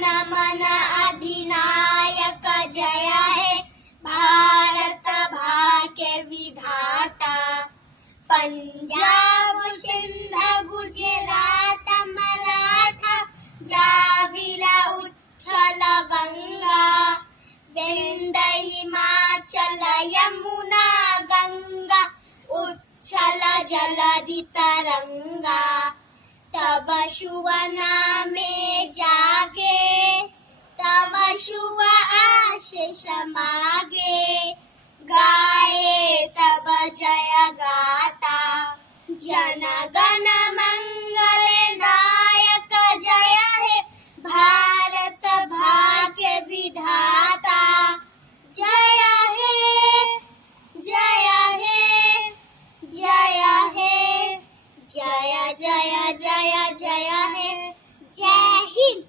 जन मन अधिनायक जय हे भारत भाग्य विधाता। पंजाब सिंध गुजरात मराठा द्राविड उच्छल गंगा विंध्य हिमाचल यमुना गंगा उच्छल जलधि तरंगा। तब शुभ नामे जा